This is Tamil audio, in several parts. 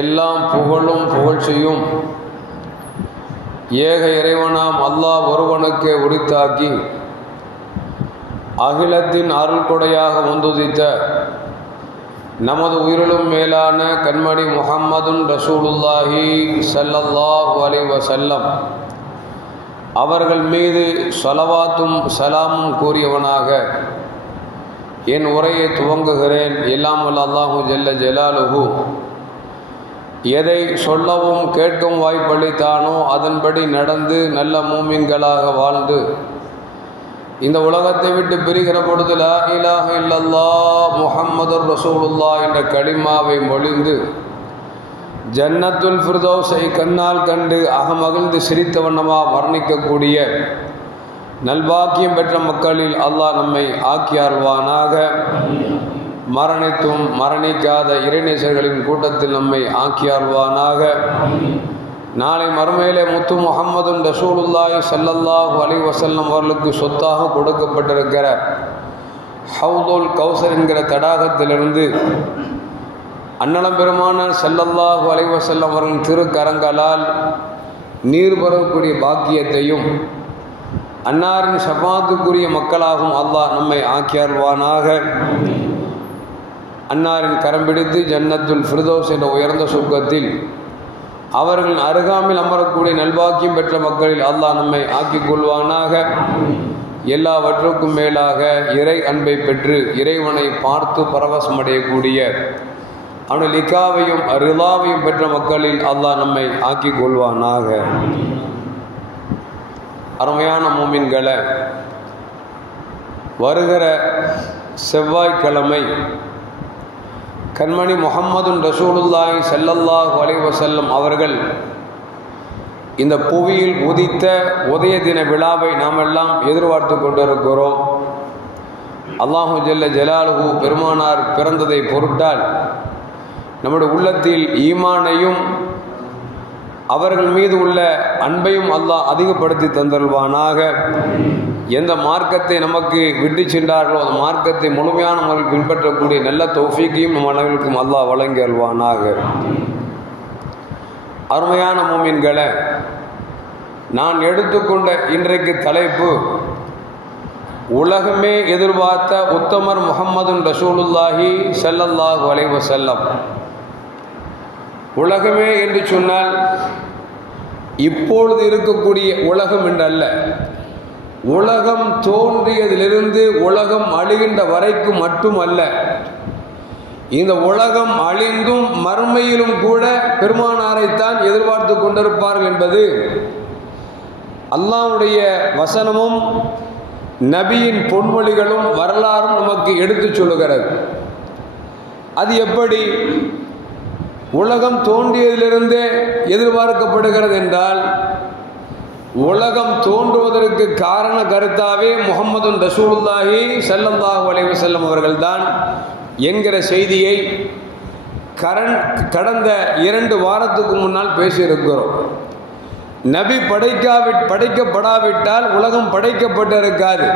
எல்லாம் புகழும் புகழ்ச்சியும் ஏக இறைவனாம் அல்லாஹ் ஒருவனுக்கே உரித்தாக்கி அகிலத்தின் அருள் கொடையாக வந்துதித்த நமது உயிரிலும் மேலான கண்மணி முஹம்மதுன் ரசூலுல்லாஹி ஸல்லல்லாஹு அலைஹி வஸல்லம் அவர்கள் மீது ஸலவாத்தும் சலாமும் கூறியவனாக என் உரையை துவங்குகிறேன். எல்லாம் வல்ல அல்லாஹு ஜல்ல ஜலாலுஹு எதை சொல்லவும் கேட்கும் வாய்ப்பளித்தானோ அதன்படி நடந்து நல்ல மூமின்களாக வாழ்ந்து இந்த உலகத்தை விட்டு பிரிகிற பொழுது லா இலாஹ இல்லல்லாஹ் முஹம்மதுர் ரசூலுல்லாஹ் என்ற கலிமாவை மொழிந்து ஜன்னத்துல் ஃபிர்தௌஸை கண்ணால் கண்டு அகமகிழ்ந்து சிரித்த வண்ணமா வர்ணிக்கக்கூடிய நல்பாக்கியம் பெற்ற மக்களில் அல்லாஹ் நம்மை ஆக்கி அருள்வானாக. மரணித்தும் மரணிக்காத இறைநேசர்களின் கூட்டத்தில் நம்மை ஆக்கி அருள்வானாக. நாளை மறுமையிலே முத்து முஹம்மதுன் ரசூலுல்லாஹி ஸல்லல்லாஹு அலைஹி வஸல்லம் அவர்களுக்கு சொத்தாக கொடுக்கப்பட்டிருக்கிற ஹவுதுல் கௌசர் என்கிற தடாகத்திலிருந்து அன்னலம் பெருமானார் ஸல்லல்லாஹு அலைஹி வஸல்லம் அவர்களின் திருக்கரங்களால் நீர் பெறக்கூடிய பாக்கியத்தையும் அன்னாரின் ஷஃபாத்துக்குரிய மக்களாகவும் அல்லாஹ் நம்மை ஆக்கி அருள்வானாக. அன்னாரின் கரம் பிடித்து ஜன்னத்துல் ஃபிர்தௌஸ் என்ற உயர்ந்த சொர்க்கத்தில் அவர்களின் அருகாமையில் அமரக்கூடிய நல்பாக்கியம் பெற்ற மக்களில் அல்லாஹ் நம்மை ஆக்கிக் கொள்வானாக. எல்லாவற்றுக்கும் மேலாக இறை அன்பை பெற்று இறைவனை பார்த்து பரவசமடையக்கூடிய அவனுடைய லிகாவையும் ரிலாவையும் பெற்ற மக்களில் அல்லாஹ் நம்மை ஆக்கிக் கொள்வானாக. அருமையான மூமின்களை, வருகிற செவ்வாய்க்கிழமை கண்மணி முஹம்மதுன் ரசூலுல்லாஹி ஸல்லல்லாஹு அலைஹி வஸல்லம் அவர்கள் இந்த புவியில் உதித்த உதய தின விழாவை நாம் எல்லாம் எதிர்பார்த்து கொண்டிருக்கிறோம். அல்லாஹு ஜல்ல ஜலாலுஹு பெருமானார் பிறந்ததை பொருட்டால் நம்முடைய உள்ளத்தில் ஈமானையும் அவர்கள் மீது உள்ள அன்பையும் அல்லாஹ் அதிகப்படுத்தி தந்தருள்வானாக. எந்த மார்க்கத்தை நமக்கு விட்டு சென்றார்களோ அந்த மார்க்கத்தை முழுமையான முறையில் பின்பற்றக்கூடிய நல்ல தௌஃபீக்கையும் நம் அனைவருக்கும் அல்லாஹ் வழங்கி அருள்வானாக. அருமையான மூமின்களை, நான் எடுத்துக்கொண்ட இன்றைக்கு தலைப்பு உலகமே எதிர்பார்த்த உத்தமர் முஹம்மதுன் ரசூலுல்லாஹி ஸல்லல்லாஹு அலைஹி வஸல்லம். உலகமே என்று சொன்னால் இப்பொழுது இருக்கக்கூடிய உலகம் என்றல்ல, உலகம் தோன்றியதிலிருந்து உலகம் அழிகின்ற வரைக்கும் மட்டுமல்ல, இந்த உலகம் அழிந்தும் மறுமையிலும் கூட பெருமானாரைத்தான் எதிர்பார்த்து கொண்டிருப்பார்கள் என்பது அல்லாஹ்வுடைய வசனமும் நபியின் பொன்மொழிகளும் வரலாறும் நமக்கு எடுத்துச் சொல்லுகிறது. அது எப்படி உலகம் தோன்றியதிலிருந்தே எதிர்பார்க்கப்படுகிறது என்றால், உலகம் தோன்றுவதற்கு காரண கருத்தாவே முஹம்மதுன் ரசூலுல்லாஹி ஸல்லல்லாஹு அலைஹி வஸல்லம் அவர்கள்தான் என்கிற செய்தியை கடந்த 2 வாரத்துக்கு முன்னால் பேசியிருக்கிறோம். நபி படைக்கப்படாவிட்டால் உலகம் படைக்கப்பட்டிருக்காது.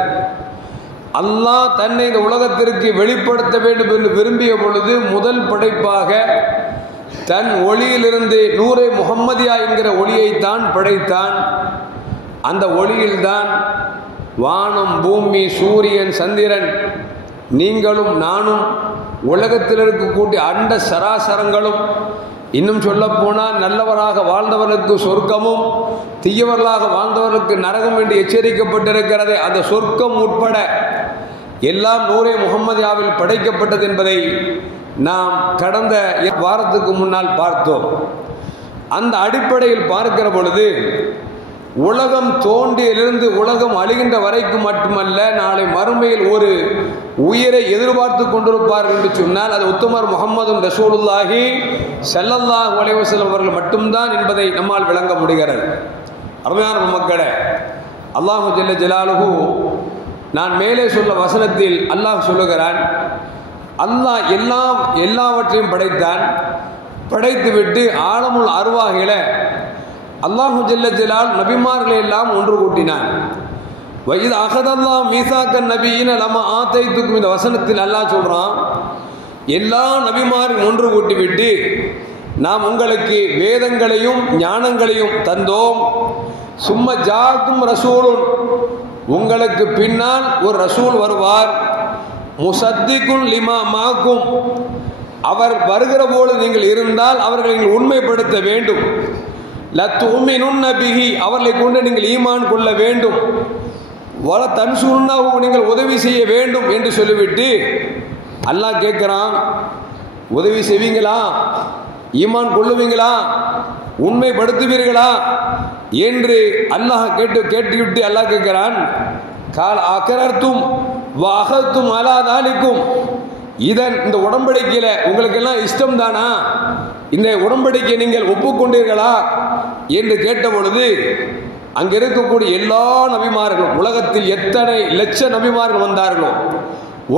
அல்லாஹ் தன்னை இந்த உலகத்திற்கு வெளிப்படுத்த வேண்டும் என்று விரும்பிய பொழுது முதல் படைப்பாக தன் ஒளியிலிருந்து நூரை முஹம்மதியா என்கிற ஒளியைத்தான் படைத்தான். அந்த ஒளியில்தான் வானம், பூமி, சூரியன், சந்திரன், நீங்களும் நானும், உலகத்தில் இருக்கக்கூடிய அண்ட சராசரங்களும், இன்னும் சொல்ல போனால் நல்லவராக வாழ்ந்தவர்களுக்கு சொர்க்கமும் தீயவர்களாக வாழ்ந்தவர்களுக்கு நரகம் என்று எச்சரிக்கப்பட்டிருக்கிறது. அந்த சொர்க்கம் உட்பட எல்லாம் நூரே முஹம்மதியாவில் படைக்கப்பட்டது என்பதை நாம் கடந்த வாரத்துக்கு முன்னால் பார்த்தோம். அந்த அடிப்படையில் பார்க்கிற பொழுது உலகம் தோன்றியிலிருந்து உலகம் அழிகின்ற வரைக்கும் மட்டுமல்ல, நாளை மறுமையில் ஒரு உயிரை எதிர்பார்த்து கொண்டிருப்பார்கள் என்று சொன்னால் அது உத்தமர் முஹம்மதுன் ரசூலுல்லாஹி ஸல்லல்லாஹு அலைஹி வஸல்லம் அவர்கள் மட்டும்தான் என்பதை நம்மால் விளங்க முடிகிறது. அருமையான மக்களே, அல்லாஹு ஜல்ல ஜலாலுஹு நான் மேலே சொல்ல வசனத்தில் அல்லாஹ் சொல்லுகிறான், அல்லாஹ் எல்லாவற்றையும் படைத்தான். படைத்துவிட்டு ஆலமுல் அர்வாஹில அல்லாஹு ஜல்ல ஜலால் நபிமார்களை எல்லாம் ஒன்று கூட்டினான். வயது அகதல்லாஹ் மீசாக்கன் நபியின லமா ஆத்தைத்துக்கும் இந்த வசனத்தில் அல்லாஹ் சொல்றான், எல்லா நபிமாரையும் ஒன்று கூட்டிவிட்டு நாம் உங்களுக்கு வேதங்களையும் ஞானங்களையும் தந்தோம். சும்ம ஜாக்கும் ரசூலுன், உங்களுக்கு பின்னால் ஒரு ரசூல் வருவார். முசத்திகுன் லிமா மாக்கும், அவர் வருகிற போது நீங்கள் இருந்தால் அவர்களை நீங்கள் உண்மைப்படுத்த வேண்டும். லத்துமினுன் பிஹி, அவர்களை கொண்டு நீங்கள் ஈமான் கொள்ள வேண்டும். வல தன்சுருன்னாஹு, நீங்கள் உதவி செய்ய வேண்டும் என்று சொல்லிவிட்டு அல்லாஹ் கேட்கிறான், உதவி செய்வீங்களா, ஈமான் கொள்ளுவீங்களா, உண்மைப்படுத்துவீர்களா என்று அல்லாஹ் கேட்டுவிட்டு அல்லாஹ் கேட்கிறான், கால் அகரர்த்தும் வஅகதும் அலா தாலிக்கும், இந்த உடன்படிக்கையில உங்களுக்கு எல்லாம் இஷ்டம் தானா, இந்த உடன்படிக்கை நீங்கள் ஒப்புக்கொண்டீர்களா என்று கேட்ட பொழுது அங்க இருக்கக்கூடிய எல்லா நபிமார்களும், உலகத்தில் எத்தனை லட்ச நபிமார்கள் வந்தார்களோ,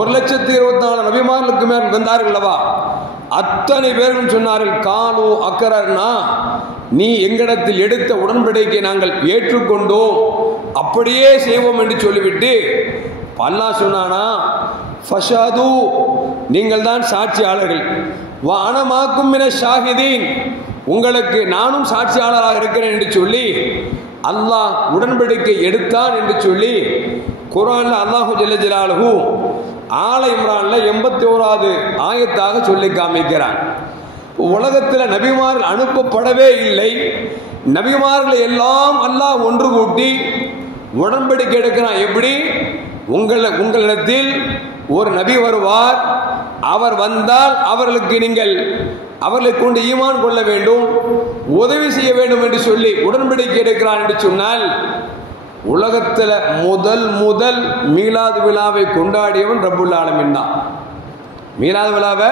1,24,000 நபிமார்களுக்கு மேல் வந்தார்களவா, அத்தனை பேரும் சொன்னார்கள், காலு அக்கரர்னா, நீ எங்களிடத்தில் எடுத்த உடன்படிக்கை நாங்கள் ஏற்றுக்கொண்டோம், அப்படியே செய்வோம் என்று சொல்லிவிட்டு அல்லாஹ் சொன்னானா, ஃபஷது, நீங்கள் தான் சாட்சியாளர்கள், வ அனமாக்கும் மின ஷாஹிதீன், உங்களுக்கு நானும் சாட்சியாளராக இருக்கிறேன் என்று சொல்லி அல்லாஹ் உடன்படிக்கை எடுத்தான் என்று சொல்லி குர்ஆன்ல அல்லாஹு ஜல்ல ஜலாலுஹு ஆல இம்ரான்ல 81வது ஆயத்தாக சொல்லி காமிக்கிறான். உலகத்தில் நபிமார்கள் அனுப்பப்படவே இல்லை, நபிமார்களை எல்லாம் அல்லாஹ் ஒன்று கூட்டி உடன்படிக்கை எடுக்கிறான். எப்படி? உங்களிடத்தில் ஒரு நபி வருவார், அவர் வந்தால் அவர்களுக்கு நீங்கள் அவர்களை கொண்டு ஈமான் கொள்ள வேண்டும், உதவி செய்ய வேண்டும் என்று சொல்லி உடன்படிக்கை எடுக்கிறான் என்று சொன்னால், உலகத்தில் முதல் மீலாது விழாவை கொண்டாடியவன் ரப்புல் ஆலமீன் தான். மீலாது விழாவை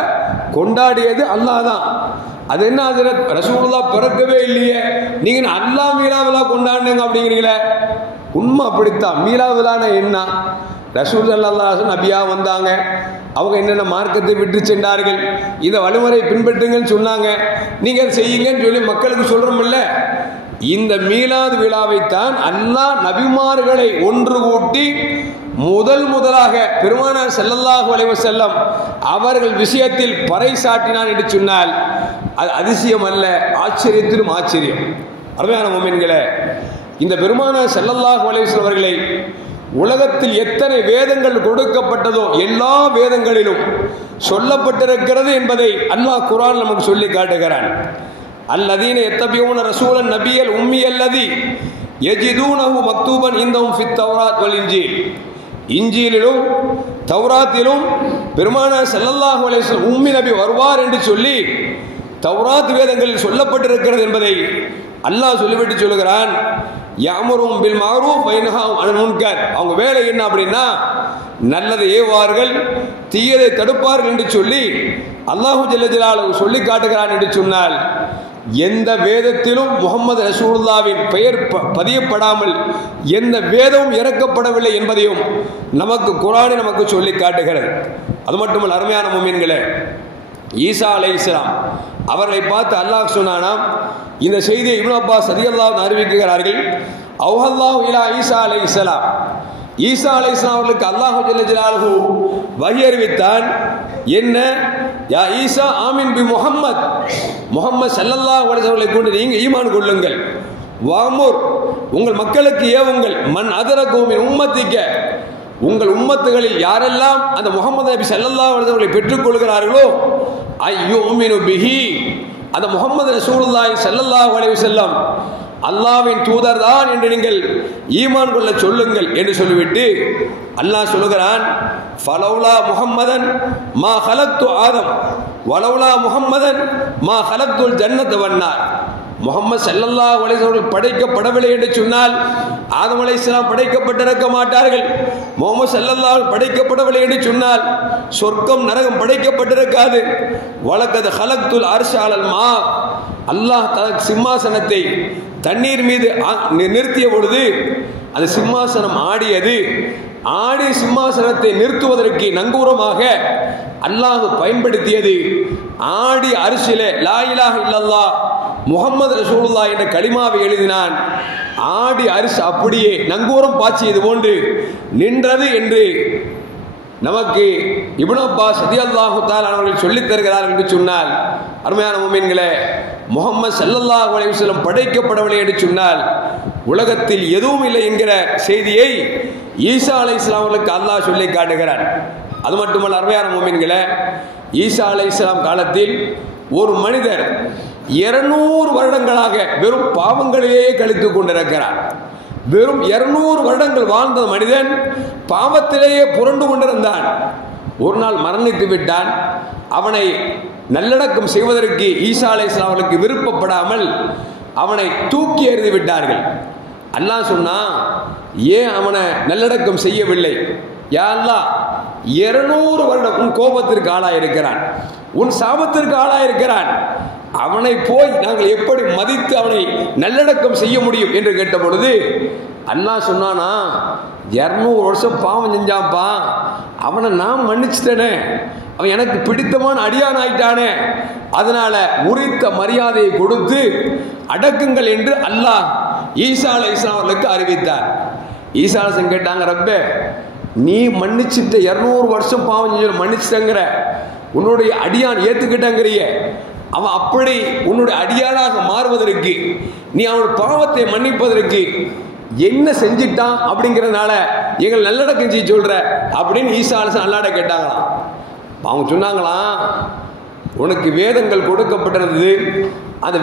கொண்டாடியது அல்லாஹ் தான். அது என்ன, அதில் ரசூலுல்லாஹ் பிறக்கவே இல்லையே, நீங்க அல்லாஹ் மீலாது விழா கொண்டாடுங்க அப்படிங்கிறீங்களே. உண்மை அப்படித்தான். மீலாது விழானா என்ன? ரசூல் ஸல்லல்லாஹு அலைஹி வஸல்லம் நபியா வந்தாங்க, அவங்க என்னென்ன மார்க்கத்தை விட்டு சென்றார்கள், இந்த வழிமுறை பின்பற்றுங்கன்னு சொன்னாங்க, நீங்க அதை செய்யுங்கன்னு சொல்லி மக்களுக்கு சொல்றோம் இல்ல. இந்த மீலாது விழாவைத்தான் அல்லாஹ் நபிமார்களை ஒன்று கூட்டி முதலாக பெருமானார் ஸல்லல்லாஹு அலைஹி வஸல்லம் அவர்கள் விஷயத்தில் பறைசாட்டினான் என்று சொன்னால் அது அதிசயம் அல்ல, ஆச்சரியத்திலும் ஆச்சரியம். அருமையான முஃமின்களே, இந்த பெருமானார் ஸல்லல்லாஹு அலைஹி வஸல்லம் அவர்களை உலகத்தில் எத்தனை வேதங்கள் கொடுக்கப்பட்டதோ எல்லா வேதங்களிலும் சொல்லப்பட்டிருக்கிறது என்பதை அல்லாஹ் குர்ஆன் நமக்கு சொல்லி காட்டுகிறான். அல்லதீன யத்தபியூன ரசூலன் நபியல் உம்மியல்லதி யஜிதூனஹு மக்தூபன் இந்தஹும் ஃபித் தௌராத் வல் இன்ஜீல், இன்ஜீலிலும் தௌராத்திலும் பெருமானார் ஸல்லல்லாஹு அலைஹி வஸல்லம் உம்மி நபி வருவார் என்று சொல்லி தௌராத் வேதங்களில் சொல்லப்பட்டிருக்கிறது என்பதை அல்லாஹ் சொல்லிவிட்டு சொல்லுகிறான். யஅமுரும் பில் மஅரூஃப் வ யன்ஹாவும் அனில் முன்கர், அவங்க வேலை என்ன அப்படின்னா நல்லதை ஏவார்கள், தீயதை தடுப்பார்கள் என்று சொல்லி அல்லாஹு ஜல்ல ஜலாலுஹு சொல்லி காட்டுகிறான் என்று சொன்னால், எந்த வேதத்திலும் முஹம்மது ரசூலுல்லாஹ்வின் பெயர் பதியப்படாமல் எந்த வேதமும் இறக்கப்படவில்லை என்பதையும் நமக்கு குர்ஆன் நமக்கு சொல்லி காட்டுகிறது. அது மட்டுமல்ல அருமையான முஃமின்களே, ஈசா அலைஹிஸ்ஸலாம் அவர்களை பார்த்து அல்லாஹ் சொன்னானாம், இந்த செய்தியை இப்னு அப்பாஸ் ரலியல்லாஹு அன்ஹு அறிவிக்கிறார்கள். அவ்ஹல்லாஹு இலா ஈசா அலைஹிஸ்ஸலாம், ஈசா அலைஹிஸ்ஸலாம் அவர்களுக்கு அல்லாஹ் ஜல்ல ஜலாலுஹு வஹி அறிவித்தான். என்ன? யா ஈசா ஆமின் பி முஹம்மத், முஹம்மது ஸல்லல்லாஹு அலைஹி வஸல்லம் அவர்களை கொண்டு நீங்க ஈமான் கொள்ளுங்கள். வஅமுர், உங்கள் மக்களுக்கு ஏவுங்கள். மன் அதரகு மின் உம்மத்திக, உங்கள் உம்மத்துகளில் யாரெல்லாம் அந்த முஹம்மது நபி ஸல்லல்லாஹு அலைஹி வஸல்லம் பெற்றுக் கொள்கிறார்களோ, ஐயுமினு பிஹி, அந்த முஹம்மது ரசூலுல்லாஹி ஸல்லல்லாஹு அலைஹி வஸல்லம் அல்லாஹ்வின் தூதர் தான் என்று நீங்கள் ஈமான் கொள்ள சொல்லுங்கள் என்று சொல்லிவிட்டு அல்லாஹ் சொல்லுகிறான், ஃபலௌலா முஹம்மதன் மா ஹலக்து ஆதம் வலௌலா முஹம்மதன் மா ஹலக்துல் ஜன்னத வன்னார். முஹம்மது ஸல்லல்லாஹு அலைஹி வஸல்லம் படைக்கப்படவில்லை என்று சொன்னால் ஆதம் அலைஹிஸ்ஸலாம் படைக்கப்பட்டிருக்க மாட்டார்கள். முஹம்மது ஸல்லல்லாஹு அலைஹி படைக்கப்படவில்லை என்று சொன்னால் சொர்க்கம் நரகம் படைக்கப்பட்டிருக்காது. வலகத் ஹலக்துல் அர்ஷ அலல் மா, அல்லாஹ் தனக்கு சிம்மாசனத்தை தண்ணீர் மீது நிறுத்திய பொழுது அந்த சிம்மாசனம் ஆடியது. ஆடிய சிம்மாசனத்தை நிறுத்துவதற்கு நங்கூரமாக அல்லாஹ் பயன்படுத்தியது ஆடி அரிசிலே லா இலாஹ இல்லல்லாஹ் முஹம்மது ரசூலுல்லாஹ் என்ற கலிமாவை எழுதினான். ஆடி அரிசி அப்படியே நங்கூரம் பாய்ச்சியது போன்று நின்றது என்று நமக்கு இப்னு அப்பாஸ் ரலியல்லாஹு தஆலா அவர்கள் சொல்லித் தருகிறார்கள் என்று சொன்னால், அருமையான முஃமின்களே, முஹம்மது ஸல்லல்லாஹு அலைஹி வஸல்லம் படைக்கப்படவில்லை என்று சொன்னால் உலகத்தில் எதுவும் இல்லை என்கிற செய்தியை ஈசா அலைஹிஸ்ஸலாம் அவர்களுக்கு அல்லாஹ் சொல்லி காட்டுகிறார். அது மட்டுமல்ல, அருமையான முஃமின்களே, ஈசா அலைஹிஸ்ஸலாம் காலத்தில் ஒரு மனிதர் 200 வருடங்களாக வெறும் பாவங்களையே கழித்துக் கொண்டிருக்கிறார். வெறும் 200 வருடங்கள் வாழ்ந்த மனிதன் பாவத்திலேயே புரண்டு கொண்டிருந்தான். ஒரு நாள் மரணித்து விட்டான். அவனை நல்லடக்கம் செய்வதற்கு ஈசா அலைஹிஸ்ஸலாம் அவர்களுக்கு விருப்பப்படாமல் அவனை தூக்கி எறிந்து விட்டார்கள். அல்லாஹ் சொன்னான், ஏன் அவனை நல்லடக்கம் செய்யவில்லை? யா அல்லாஹ், 200 வருடம் உன் கோபத்திற்கு ஆளாயிருக்கிறான், உன் சாபத்திற்கு ஆளாயிருக்கிறான், அவனை போய் நாங்கள் எப்படி மதித்து அவனை நல்லடக்கம் செய்ய முடியும் என்று கேட்ட பொழுது அல்லாஹ் சொன்னானா, 200 வருஷம் பாவம் செஞ்சான்ப்பா, அவனை நான் மன்னிச்சிட்டேனே, அவன் எனக்கு பிடித்தமான அடியான் ஆயிட்டானே, அதனால உரித்த மரியாதையை கொடுத்து அடக்குங்கள் என்று அல்லாஹ் ஈசா அலைஹிஸ்ஸலாம் அவர்களுக்கு அறிவித்தார். ஈசா அலைஹிஸ்ஸலாம் கேட்டாங்க, ரப்பே, நீ மன்னிச்சிட்ட 200 வருஷம் பாவம் செஞ்ச மன்னிச்சிட்டங்கிற, உன்னுடைய அடியான் ஏத்துக்கிட்டங்கிறிய, அவன் அப்படி உன்னுடைய அடியானாக மாறுவதற்கு, நீ அவனுடைய பாவத்தை மன்னிப்பதற்கு என்ன செஞ்சிட்டான் அப்படிங்கிறதுனால எங்கள் நல்லடக்கம் செய்ய சொல்ற அப்படின்னு ஈசா அலைஹிஸ்ஸலாம் அல்லாஹ்ட்ட கேட்டாங்களாம். அவங்க சொன்னாங்களாம், உனக்கு வேதங்கள் கொடுக்கப்பட்டிருந்தது, அந்த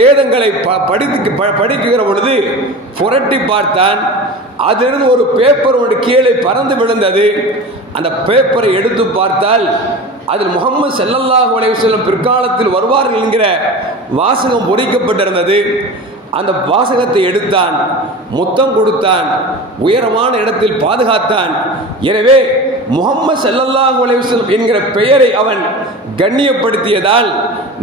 வேதங்களை படிக்கிற பொழுது புரட்டி பார்த்தான், அதிலிருந்து ஒரு பேப்பர் ஒன்று கீழே பறந்து விழுந்தது. அந்த பேப்பரை எடுத்து பார்த்தால் அதில் முஹம்மது ஸல்லல்லாஹு அலைஹி வஸல்லம் பிற்காலத்தில் வருவார்கள் என்கிற வாசகம் பொறிக்கப்பட்டிருந்தது. அந்த வாசகத்தை எடுத்தான், முத்தம் கொடுத்தான், உயரமான இடத்தில் பாதுகாத்தான். எனவே முஹம்மது ஸல்லல்லாஹு அலைஹி வஸல்லம் என்கிற பெயரை அவன் கண்ணியப்படுத்தியதால்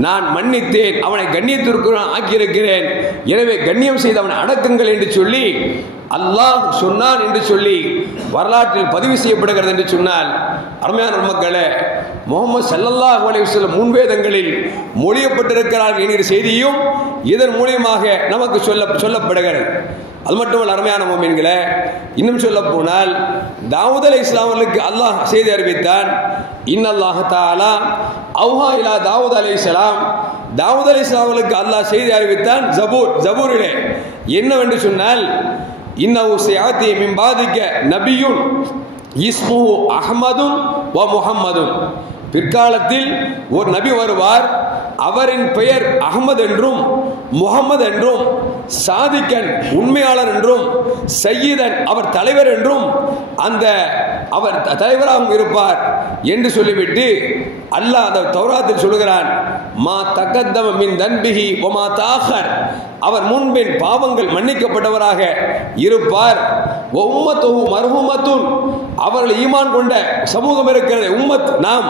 நான் மன்னித்தேன், அவனை கண்ணியத்திற்கு ஆக்கியிருக்கிறேன், எனவே கண்ணியம் செய்து அவனை அடக்குங்கள் என்று சொல்லி அல்லாஹ் சொன்னான் என்று சொல்லி வரலாற்றில் பதிவு செய்யப்படுகிறது என்று சொன்னால், அருமையான மக்களே, முஹம்மது ஸல்லல்லாஹு அலைஹி வஸல்லம் முன்வேதங்களில் மொழியப்பட்டிருக்கிறார்கள் என்கிற செய்தியும் இதன் மூலியமாக நமக்கு சொல்லப்படுகிறது. அது மட்டுமல்ல, அருமையான முஃமின்களே, இன்னும் சொல்ல போனால் தாவூத் அலைஹிஸ்ஸலாம் அவர்களுக்கு அல்லாஹ் செய்தி அறிவித்தான். இன்னல்லாஹ தஆலா அவ்ஹா இலா தாவூத் அலைஹிஸ்ஸலாம், தாவூத் அலைஹிஸ்ஸலாம் அவர்களுக்கு அல்லாஹ் செய்தி அறிவித்தான் ஜபூரிலே. என்னவென்று சொன்னால், இன்னஹு ஸயாத்தி மின் பாதிக நபியுன் இஸ்முஹு அஹ்மதுன் வ முஹம்மதுன், பிற்காலத்தில் ஒரு நபி வருவார், அவரின் பெயர் அஹ்மத் என்றும் முஹம்மது என்றும், சாதிக்கன் உண்மையாளர் என்றும், சய்யிதன் அவர் தலைவர் என்றும், அவர் தலைவராகவும் இருப்பார் என்று சொல்லிவிட்டு அல்லாஹ் அந்த தௌராத்தில் சொல்கிறான், மா தகத்தம மின் தன்பிஹி வ மா தஆஹர், அவர் முன்பின் பாவங்கள் மன்னிக்கப்பட்டவராக இருப்பார். வ உம்மத்துஹு மர்ஹூமத்துன், அவர்கள் ஈமான் கொண்ட சமூகம் இருக்கிறது உம்மத் நாம்,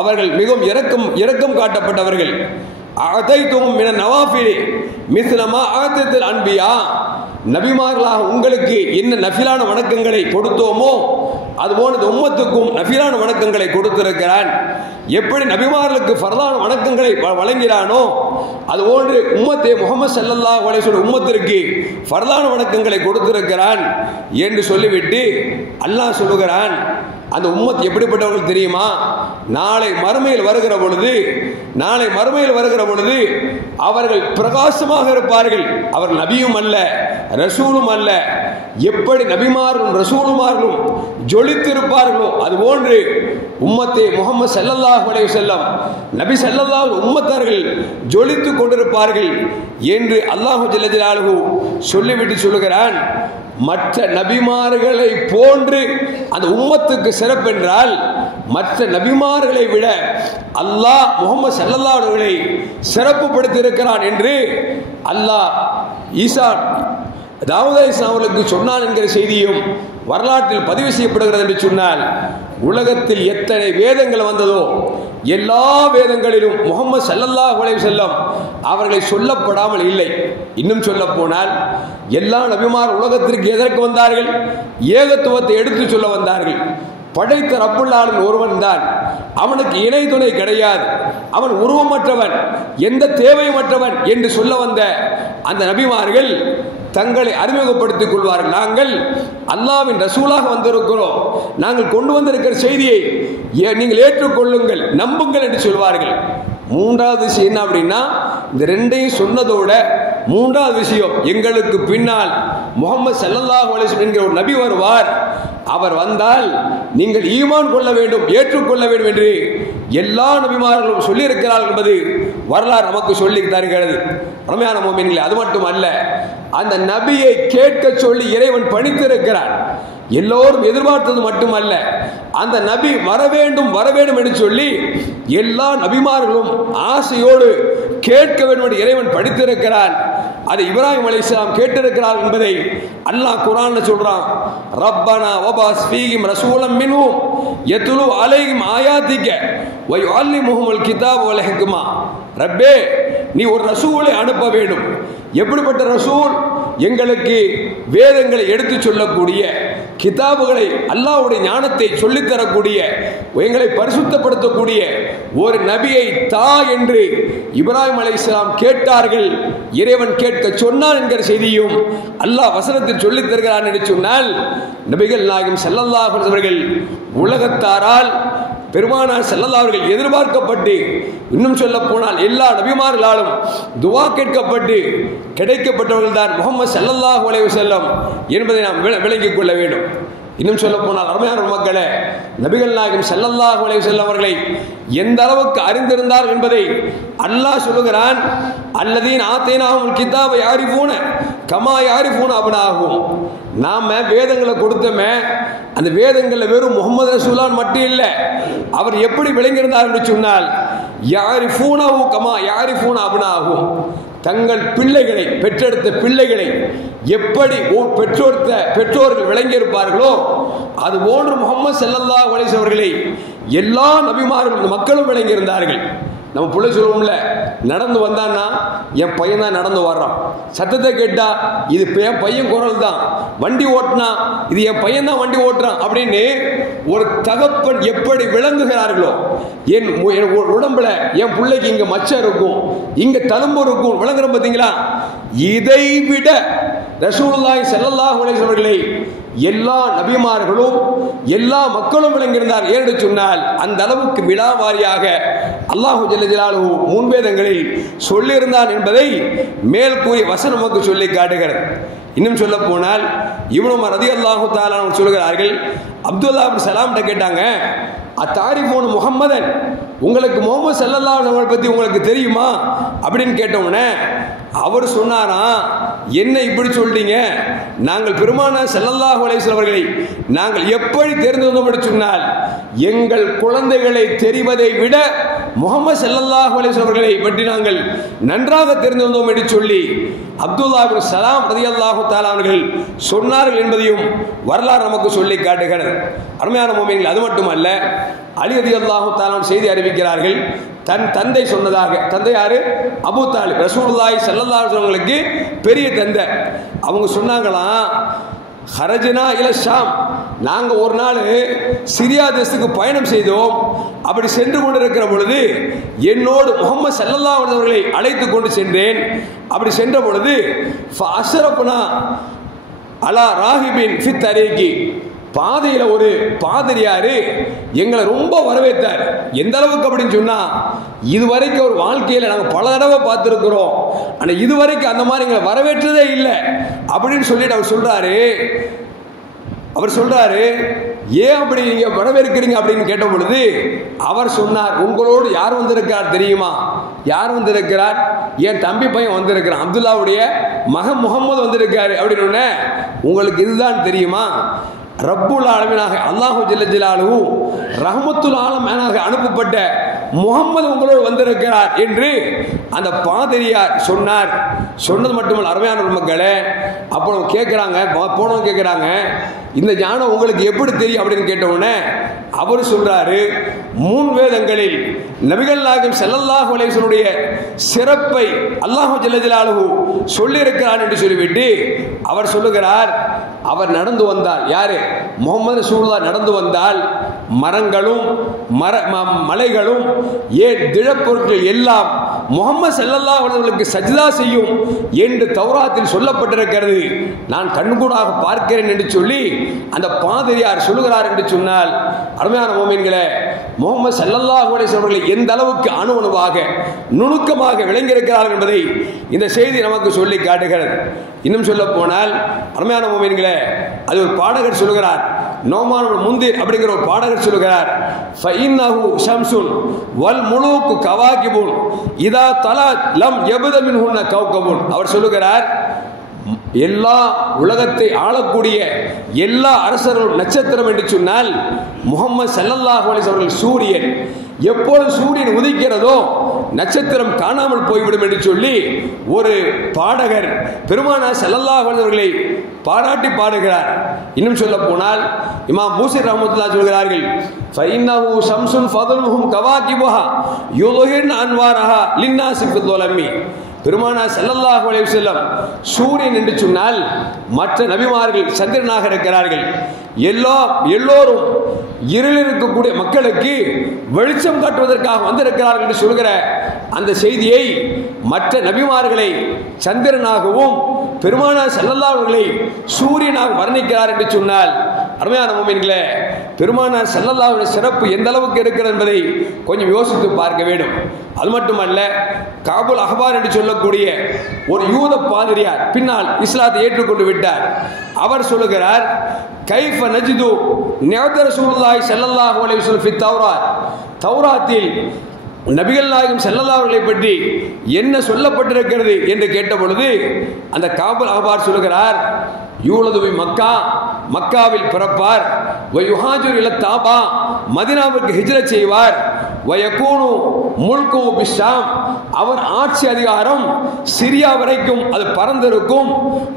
அவர்கள் மிகவும் இரக்கம் காட்டப்பட்டவர்கள். அதைத்தும் மின நவாஃபிலி மிஸ்ல மா ஆதத்தில் அன்பியா, நபிமார்களாக உங்களுக்கு என்ன நஃபிலான வணக்கங்களை கொடுத்தோமோ அதுபோல உம்மத்துக்கும் நஃபிலான வணக்கங்களை கொடுத்திருக்கிறான். எப்படி நபிமார்களுக்கு ஃபர்லான வணக்கங்களை வழங்கினானோ அதுபோன்று உம்மத்தே முஹம்மது ஸல்லல்லாஹு அலைஹி வஸல்லம் உம்மத்திற்கு ஃபர்லான வணக்கங்களை கொடுத்திருக்கிறான் என்று சொல்லிவிட்டு அல்லாஹ் சொல்லுகிறான், அந்த உம்மத் எப்படிப்பட்டவர்கள் தெரியுமா? நாளை மறுமையில் வருகிற பொழுது அவர்கள் பிரகாசமாக இருப்பார்கள். அவர் நபியும் அல்ல, ரசூலும் அல்ல. எப்படி நபிமாரும் ரசூலுமார்களும் ஜொலித்திருப்பார்களோ அதுபோன்று உம்மத்தே முஹம்மது ஸல்லல்லாஹு அலைஹி வஸல்லம் நபி ஸல்லல்லாஹு உம்மத்தார்கள் ஜொலித்துக் கொண்டிருப்பார்கள் என்று அல்லாஹ் ஜல்ல ஜலாலுஹு சொல்லிவிட்டு சொல்லுகிறான். மற்ற நபிமார்களை போன்று அந்த உம்மத்துக்கு சிறப்பென்றால் மற்ற நபிமார்களை விட அல்லாஹ் முஹம்மது ஸல்லல்லாஹு அலைஹி அவர்களை சிறப்புப்படுத்தி இருக்கிறான் என்று அல்லாஹ் தாவூத் அலைஹிஸ்ஸலாம் அவர்களுக்கு சொன்னான் என்கிற செய்தியும் வரலாற்றில் பதிவு செய்யப்படுகிறது என்று சொன்னால், உலகத்தில் எத்தனை வேதங்கள் வந்ததோ எல்லா வேதங்களிலும் முஹம்மது ஸல்லல்லாஹு அலைஹி வஸல்லம் அவர்களை சொல்லப்படாமல் இல்லை. இன்னும் சொல்ல போனால் எல்லா நபிமார் உலகத்திற்கு எதற்கு வந்தார்கள்? ஏகத்துவத்தை எடுத்து சொல்ல வந்தார்கள். படைத்த ரப்புல் ஆலமீன் ஒருவன் தான், அவனுக்கு இணை துணை கிடையாது, அவன் உருவமற்றவன், எந்த தேவையமற்றவன் என்று சொல்ல வந்த அந்த நபிமார்கள் தங்களை அறிமுகப்படுத்திக் கொள்வார்கள். நாங்கள் அல்லாஹ்வின் ரசூலாக வந்திருக்கிறோம், நாங்கள் கொண்டு வந்திருக்கிற செய்தியை நீங்கள் ஏற்றுக்கொள்ளுங்கள், நம்புங்கள் என்று சொல்வார்கள். மூன்றாவது விஷயம் என்ன அப்படின்னா, இந்த ரெண்டையும் சொன்னதோட மூன்றாவது விஷயம், எங்களுக்கு பின்னால் முஹம்மது ஸல்லல்லாஹு அலைஹி வஸல்லம் என்கிற ஒரு நபி வருவார், அவர் வந்தால் நீங்கள் ஈமான் கொள்ள வேண்டும், ஏற்றுக்கொள்ள வேண்டும் என்று எல்லா நபிமார்களும் சொல்லி இருக்கிறார்கள் என்பது வரலாறு நமக்கு சொல்லி தருகிறது. ரமையான முஃமின்களே, அது மட்டும் அல்ல, அந்த நபியை கேட்க சொல்லி இறைவன் பணித்திருக்கிறார். எல்லோரும் எதிர்பார்த்தது மட்டுமல்ல, அந்த நபி வர வேண்டும் வர வேண்டும் என்று சொல்லி எல்லா நபிமார்களும் ஆசையோடு கேட்க வேண்டும் என்று இறைவன் படித்திருக்கிறான். அது இப்ராஹிம் அலைஹிஸ்ஸலாம் கேட்டிருக்கிறார் என்பதை அல்லாஹ் குர்ஆன்ல சொல்றான். ரப்பனா வபஸ் ஃபீஹிம் ரசூலம் மின்ஹும் யத்லு அலைஹிம் ஆயாத்திக வ யுஅல்லிமுஹுல் கிதாப வல் ஹிக்மா. ரப்பே, நீ ஒரு ரசூலை அனுப்ப வேண்டும். எப்படிப்பட்ட ரசூல்? எங்களுக்கு வேதங்களை எடுத்து சொல்லக்கூடிய, கிதாபுகளை அல்லாஹ்வுடைய ஞானத்தை சொல்லித்தரக்கூடிய, எங்களை பரிசுத்தப்படுத்தக்கூடிய ஒரு நபியை தா என்று இப்ராஹிம் அலைஹிஸ்ஸலாம் கேட்டார்கள். இறைவன் கேட்க சொன்னான் என்கிற செய்தியும் அல்லாஹ் வசனத்தில் சொல்லித் தருகிறான் என்று சொன்னால், நபிகள் நாயகம் ஸல்லல்லாஹு அலைஹி வஸல்லம் அவர்கள் உலகத்தாரால் பெருமானார் ஸல்லல்லாஹு அவர்கள் எதிர்பார்க்கப்பட்டு, இன்னும் சொல்ல போனால் எல்லா நபிமார்களாலும் துவா கேட்கப்பட்டு கிடைக்கப்பட்டவர்கள் தான் முஹம்மது ஸல்லல்லாஹு அலைஹி வஸல்லம் என்பதை நாம் விளங்கிக் கொள்ள வேண்டும். இன்னும் சொல்ல போனால் அருமையான மக்களே, நபிகள் நாயகம் ஸல்லல்லாஹு அலைஹி வஸல்லம் அவர்களை எந்த அளவுக்கு அறிந்திருந்தார் என்பதை அல்லாஹ் சொல்லுகிறான். அல்லதீன் ஆத்தைனாஹுல் கிதாப யாரிஃபூன கமா யாரிஃபூன அப்னாஹும். நாம வேதங்களை கொடுத்தோமே, அந்த வேதங்களில் வெறும் முஹம்மது ரசூலான் மட்டும் இல்லை, அவர் எப்படி விளங்கியிருந்தார் என்று சொன்னால், யாரிஃபூனஹு கமா யாரிஃபூன அப்னாஹும். தங்கள் பிள்ளைகளை, பெற்றெடுத்த பிள்ளைகளை எப்படி பெற்றோர்கள் விளங்கியிருப்பார்களோ அது போன்று முஹம்மது ஸல்லல்லாஹு அலைஹி வஸல்லம் அவர்களை எல்லா நபிமார்களும் மக்களும் விளங்கியிருந்தார்கள். நம்ம பிள்ளை சொல்லுவோம்ல, நடந்து வந்தான்னா என் பையன் தான் நடந்து வர்றான், சத்தத்தை கேட்டா இது என் பையன் குரல் தான், வண்டி ஓட்டினா இது என் பையன் தான் வண்டி ஓட்டுறான் அப்படின்னு ஒரு தகப்பன் எப்படி விளங்குகிறார்களோ, என் உடம்புல என் பிள்ளைக்கு இங்க மச்சம் இருக்கும், இங்க தழும்பு இருக்கும், விளங்குற பார்த்தீங்களா? இதை விட ரசூலுல்லாஹி ஸல்லல்லாஹு அலைஹி வஸல்லம் அவர்களை எல்லா நபிமார்களும் எல்லா மக்களும் விளங்கியிருந்தார். ஏன்னு சொன்னால் அந்த அளவுக்கு விழாவாரியாக அல்லாஹு ஜல்ல ஜலாலுஹு முன்வேதங்களில் சொல்லியிருந்தான் என்பதை மேல் கூறிய வசனம் நமக்கு சொல்லி காட்டுகிறது. இன்னும் சொல்ல போனால் இப்னு உமர் ரலியல்லாஹு தஆலா அன்ஹு சொல்கிறார்கள், அப்துல்லாஹ் இப்னு சலாம் கேட்டாங்க, அத்தாரிஃபூன முஹம்மதன், உங்களுக்கு முஹம்மது ஸல்லல்லாஹு அலைஹி வஸல்லம் பத்தி உங்களுக்கு தெரியுமா அப்படின்னு கேட்டவுடனே அவர் சொன்னாராம், என்ன இப்படி சொல்றீங்க? நாங்கள் பெருமானார் ஸல்லல்லாஹு அலைஹி வஸல்லம் அவர்களை நாங்கள் எப்படி தெரிந்து என்று சொன்னால், எங்கள் குழந்தைகளை தெரிவதை விட முஹம்மது ஸல்லல்லாஹு அலைஹி வஸல்லம் அவர்களை பற்றி நாங்கள் நன்றாக தெரிந்து வந்தோம் என்று சொல்லி அப்துல்லாஹ் இப்னு சலாம் ரலியல்லாஹு தஆலா அவர்கள் சொன்னார்கள் என்பதையும் வரலாறு நமக்கு சொல்லி காட்டுகிறது. அருமையான முஃமின்கள், அது மட்டுமல்ல, அலி ரலியல்லாஹு தஆலா செய்தி அறிவிக்கிறார்கள். தன் தந்தை சொன்னதாக, தந்தை யாரு? அபூ தாலிப், ரசூலுல்லாஹி ஸல்லல்லாஹு அலைஹி வஸல்லம் பெரிய தந்தை. அவங்க சொன்னாங்களாம், ஹரஜனா இல ஷாம், நாங்கள் ஒரு நாள் சிரியா தேசத்துக்கு பயணம் செய்தோம். அப்படி சென்று கொண்டிருக்கிற பொழுது என்னோடு முஹம்மது ஸல்லல்லாஹு அலைஹி வஸல்லம் அவர்களை அழைத்து கொண்டு சென்றேன். அப்படி சென்ற பொழுது ஃபஅஸ்ரப்னா அலா ராஹிபின் ஃபி தரீகி, பாதையில் ஒரு பாதிரியாரு எங்களை ரொம்ப வரவேற்றார். எந்த அளவுக்கு அப்படின்னு சொன்னா, இதுவரைக்கும் ஒரு வாழ்க்கையில் நாங்கள் பல தடவை பார்த்துருக்கிறோம், ஆனால் இதுவரைக்கும் அந்த மாதிரி எங்களை வரவேற்றதே இல்லை அப்படின்னு சொல்லிட்டு அவர் சொல்றாரு, ஏன் அப்படி நீங்க வரவேற்கிறீங்க அப்படின்னு கேட்ட பொழுது அவர் சொன்னார், உங்களோடு யார் வந்திருக்கிறார் தெரியுமா? யார் வந்திருக்கிறார்? என் தம்பி பையன் வந்திருக்கிறான், அப்துல்லாவுடைய மகன் முகமது வந்திருக்காரு அப்படின்னு. உங்களுக்கு இதுதான் தெரியுமா? ரப்புல் ஆலமீனாக அல்லாஹு ஜல்ல ஜலாலுஹு ரஹ்மத்துல் ஆலமீனாக அனுப்பப்பட்ட முகம்மது உங்களோடு வந்திருக்கிறார் என்று அந்த பாதிரியார் சொன்னார். சொன்னது மட்டுமல்ல, அருமையான மக்களே, அப்புறம் கேட்குறாங்க, போனவங்க கேட்குறாங்க, இந்த ஞானம் உங்களுக்கு எப்படி தெரியும் அப்படின்னு கேட்டவுடனே அவர் சொல்றாரு, மூன் வேதங்களில் நபிகள் நாயகம் ஸல்லல்லாஹு அலைஹி வஸல்லம் சிறப்பை அல்லாஹு ஜல்ல ஜலாலுஹு சொல்லியிருக்கிறார் என்று சொல்லிவிட்டு அவர் சொல்லுகிறார், அவர் நடந்து வந்தால், யாரு? முஹம்மது ரசூலுல்லாஹ் நடந்து வந்தால் மரங்களும் மலைகளும் திடப்பொருட்கள் எல்லாம் முஹம்மது ஸல்லல்லாஹு அலைஹி வஸல்லுக்கு சஜ்தா செய்யும் என்று தௌராத்தில் சொல்லப்பட்டிருக்கிறது, நான் கண்கூடாக பார்க்கிறேன் என்று சொல்லி அந்த பாதிரியார் சொல்லுகிறார் என்று சொன்னால், அருமையான முஃமின்களே, முஹம்மது ஸல்லல்லாஹு அலைஹி வஸல்லம் அவர்கள் எந்த அளவுக்கு அணுவணுவாக நுணுக்கமாக விளங்கியிருக்கிறார்கள் என்பதை இந்த செய்தி நமக்கு சொல்லி காட்டுகிறது. இன்னும் சொல்ல போனால், அருமையான முஃமின்களே, அது ஒரு பாடகர் சொல்லுகிறார், நோமான் முந்திர் அப்படிங்கிற ஒரு பாடகர் சொல்லுகிறார், ஃபஇன்னஹு ஷம்சுன் வல் முலூக்கு கவாகிபுன் இதா தலத் லம் யபத மின்ஹுன்ன கௌகபுன். அவர் சொல்லுகிறார், எல்லா உலகத்தை ஆளக்கூடிய எல்லா அரசர்களும் நட்சத்திரம் என்று சொன்னால் முஹம்மது ஸல்லல்லாஹு அலைஹி வஸல்லம் சூரியன். எப்பொழுது சூரியன் உதிக்கிறதோ நட்சத்திரம் காணாமல் போய்விடும் என்று சொல்லி ஒரு பாடகர் பெருமானார் ஸல்லல்லாஹு அலைஹி வஸல்லை பாராட்டி பாடுகிறார். இன்னும் சொல்ல போனால் இமாம் பூஸிர் ரஹ்மத்துல்லாஹி சொல்கிறார்கள், ஃபஇன்னஹு ஷம்சுன் ஃபதுலுஹும் கவாகிபுஹா யுظஹிர்ன அன்வாரஹா லின்னாஸி ஃபிதுலமி. பெருமானார் ஸல்லல்லாஹு அலைஹி வஸல்லம் சூரியன் என்று சொன்னால் மற்ற நபிமார்கள் சந்திரனாக இருக்கிறார்கள். எல்லோரும் இருளில் இருக்கக்கூடிய மக்களுக்கு வெளிச்சம் காட்டுவதற்காக வந்திருக்கிறார்கள் என்று சொல்கிற அந்த செய்தியை மற்ற நபிமார்களை சந்திரனாகவும் பெருமானார் ஸல்லல்லாஹு அலைஹி வஸல்லம் சூரியனாக வர்ணிக்கிறார் என்று சொன்னால், அருமையான முஃமின்களே, பெருமானார் ஸல்லல்லாஹு அலைஹி வஸல்லம் சிறப்பு எந்த அளவுக்கு இருக்கிறது என்பதை கொஞ்சம் யோசித்து பார்க்க வேண்டும். அது மட்டுமல்ல, காபுல் அஹ்பார் என்று சொல்லக்கூடிய ஒரு யூத பாதிரியார் பின்னால் இஸ்லாத்தை ஏற்றுக்கொண்டு விட்டார். அவர் சொல்லுகிறார், கைஃப நஜிது நிஅத ரசூலுல்லாஹி ஸல்லல்லாஹு அலைஹி வஸல்லம் ஃபி தௌராத். தௌராத்தில் நபிகள் நாயகம் ஸல்லல்லாஹு அலைஹி வஸல்லம் பற்றி என்ன சொல்லப்பட்டிருக்கிறது என்று கேட்ட பொழுது அந்த காபுல் அஹ்பார் சொல்லுகிறார், யூலது பி மக்கா, மக்காவில் பிறப்பார், வயுஹாஜிரு இல தாபா, மதீனாவுக்கு ஹிஜ்ரத் செய்வார், வயகூனு முல்கு பிஷாம், அவர் ஆட்சி அதிகாரம் சிரியா வரைக்கும் அது பறந்திருக்கும்,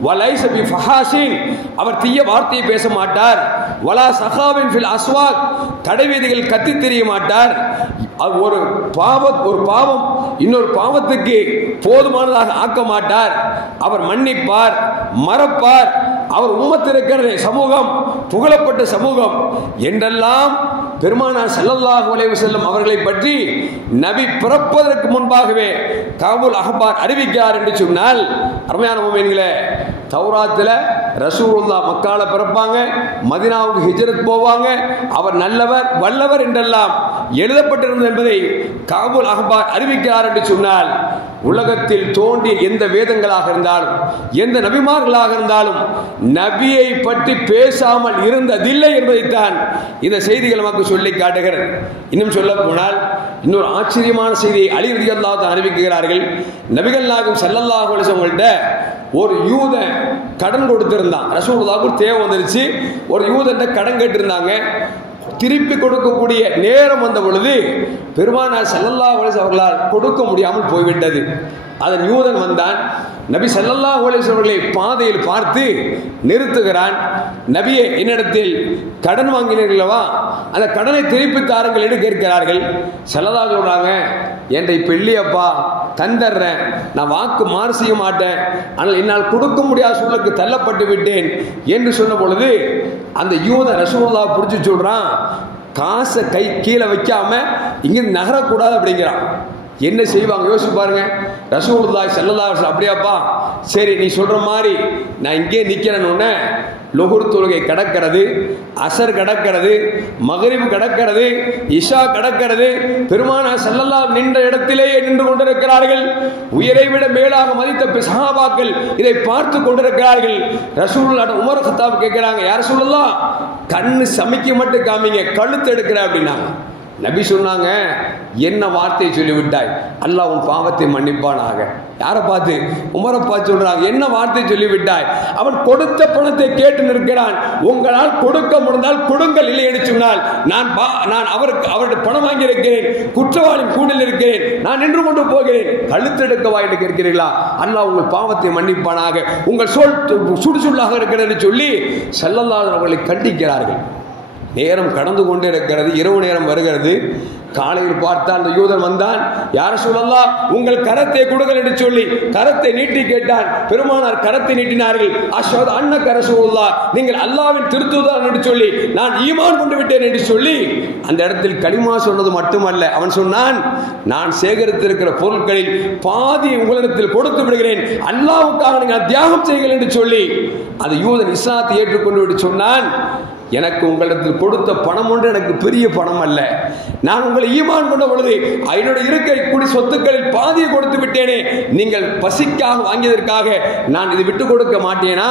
வலைஸ பி ஃபஹாஷின், அவர் தீய வார்த்தையை பேச மாட்டார், வலா சகாவின் ஃபில் அஸ்வாக், கடைவீதிகள் கத்தி தெரிய மாட்டார், ஒரு பாவம் இன்னொரு பாவத்துக்கு போதுமானதாக ஆக்க மாட்டார், அவர் மன்னிப்பார், மறப்பார், அவர் உம்மத்திருக்கிற சமூகம் புகழப்பட்ட சமூகம் என்றெல்லாம் பெருமானார் ஸல்லல்லாஹு அலைஹி வஸல்லம் அவர்களை பற்றி நபி பிறப்பதற்கு முன்பாகவே காபுல் அஹ்பார் அறிவிக்கிறார் என்று சொன்னால், அருமையான முஃமின்களே, தௌராத்தில் ரசூலுல்லாஹ் மக்கால பிறப்பாங்க, மதீனாவுக்கு ஹிஜ்ரத் போவாங்க, அவர் நல்லவர் வல்லவர் என்றெல்லாம் எழுதப்பட்டிருந்தது என்பதை காபுல் அஹ்பார் அறிவிக்கிறார் என்று சொன்னால், உலகத்தில் தோன்றிய எந்த வேதங்களாக இருந்தாலும் எந்த நபிமார்களாக இருந்தாலும் நபியை பற்றி பேசாமல் இருந்ததில்லை என்பதைத்தான் இந்த செய்திகள் நமக்கு சொல்லி காட்டுகிறது. இன்னும் சொல்ல போனால் இன்னொரு ஆச்சரியமான செய்தியை அலி ரலியல்லாஹு அன்ஹு அறிவிக்கிறார்கள். நபிகள் நாயகம் ஸல்லல்லாஹு அலைஹி வஸல்லம் ஒரு யூத கடன் கொடுத்திருந்தான். ரசூலுல்லாஹ்வுக்கு தேவை வந்துருச்சு, ஒரு யூதன்ட்ட கடன் கேட்டிருந்தாங்க. திருப்பி கொடுக்கக்கூடிய நேரம் வந்த பொழுது பெருமானார் ஸல்லல்லாஹு அலைஹி வஸல்லம் அவர்களால் கொடுக்க முடியாமல் போய்விட்டது. அதன் யூதன் வந்தான், நபி ஸல்லல்லாஹு அலைஹி வஸல்லம் அவர்களை பாதையில் பார்த்து நிறுத்துகிறான். நபியே, என்னிடத்தில் கடன் வாங்கினீர்களவா, அந்த கடனை திருப்பி தாருங்கள் என்று கேட்கிறார்கள். ஸல்லல்லாஹு சொல்றாங்க, என்கிட்ட இப்ப இல்லையப்பா, தந்தர்றேன், நான் வாக்கு மாறு செய்ய மாட்டேன், ஆனால் என்னால் கொடுக்க முடியாத சூழலுக்கு தள்ளப்பட்டு விட்டேன் என்று சொன்ன பொழுது அந்த யூத ரசூலுல்லாஹ் புடிச்சு சொல்றான், காசை கை கீழே வைக்காம இங்கிருந்து நகரக்கூடாது அப்படிங்கிறான். என்ன செய்வாங்க யோசிச்சு பாருங்க. ரசூலுல்லாஹி ஸல்லல்லாஹு அலைஹி வஸல்லம், அப்படியாப்பா, சரி நீ சொல்ற மாதிரி நான் இங்கே நிக்கிறேன்னு லுஹுர் தொழுகை கடக்கிறது, அசர் கடக்கிறது, மக்ரிப் கடக்கிறது, இஷா கடக்கிறது. பெருமானார் ஸல்லல்லாஹு நின்ற இடத்திலேயே நின்று கொண்டிருக்கிறார்கள். உயிரை விட மேலாக மதித்த சஹாபாக்கள் இதை பார்த்து கொண்டிருக்கிறார்கள். ரசூலுல்லாஹ் உமர் கத்தாப் கேட்கிறாங்க, யார் ரசூலுல்லாஹ், கண்ணு சமைக்க மட்டும் காமிங்க, கழுத்து எடுக்கிற அப்படின்னாங்க. நபி சொன்னாங்க, என்ன வார்த்தை சொல்லிவிட்டாய், அல்லாஹ் உன் பாவத்தை மன்னிப்பானாக. யாரை பார்த்து? உமரை பார்த்து சொல்றாங்க, என்ன வார்த்தை சொல்லிவிட்டாய், அவன் கொடுத்த பணத்தை கேட்டு நிற்கிறான், உங்களால் கொடுக்க முடிந்தால் கொடுங்கள், இல்லை என்று சொன்னால் நான் அவருடைய பணம் வாங்கி இருக்கிறேன், குற்றவாளி கூண்டில் இருக்கிறேன், நான் நின்று கொண்டு போகிறேன், கழுத்தெடுக்கவா என்று கேட்கிறீர்களா, அல்லாஹ் உங்கள் பாவத்தை மன்னிப்பானாக, உங்கள் சொல் சுடுசுள்ளாக இருக்கிறது என்று சொல்லி ஸல்லல்லாஹு அலைஹி வஸல்லம் அவர்களை கண்டிக்கிறார்கள். நேரம் கடந்து கொண்டே இருக்கிறது. இரவு நேரம் வருகிறது. காலையில் பார்த்தால் அந்த யூதன் வந்தான். யார சொல்லலாம், உங்கள் கரத்தை கொடுங்கள் என்று சொல்லி கரத்தை நீட்டி கேட்டான். பெருமானார் கரத்தை நீட்டினார்கள். அஷ்ஹது அன்னக ரசூலுல்லாஹ், நீங்கள் அல்லாஹ்வின் திருத்தூதர் என்று சொல்லி நான் ஈமான் கொண்டு விட்டேன் என்று சொல்லி அந்த இடத்தில் கலிமா சொன்னது மட்டுமல்ல, அவன் சொன்னான், நான் சேகரித்திருக்கிற பொருட்களில் பாதியை உங்களிடத்தில் கொடுத்து விடுகிறேன், அல்லாஹ்வுக்காக நீங்கள் தியாகம் செய்யுங்கள் என்று சொல்லி அந்த யூதன் இஸ்லாத்தை ஏற்றுக்கொண்டு விட்டு சொன்னான், எனக்கு உங்களிடத்தில் கொடுத்த பணம் ஒன்று எனக்கு பெரிய பணம் அல்ல, நான் உங்களை ஈமான் கொண்ட பொழுது என்னுடைய இருக்கக்கூடிய சொத்துக்களில் பாதியை கொடுத்து விட்டேனே, நீங்கள் பசிக்காக வாங்கியதற்காக நான் இதை விட்டு கொடுக்க மாட்டேனா?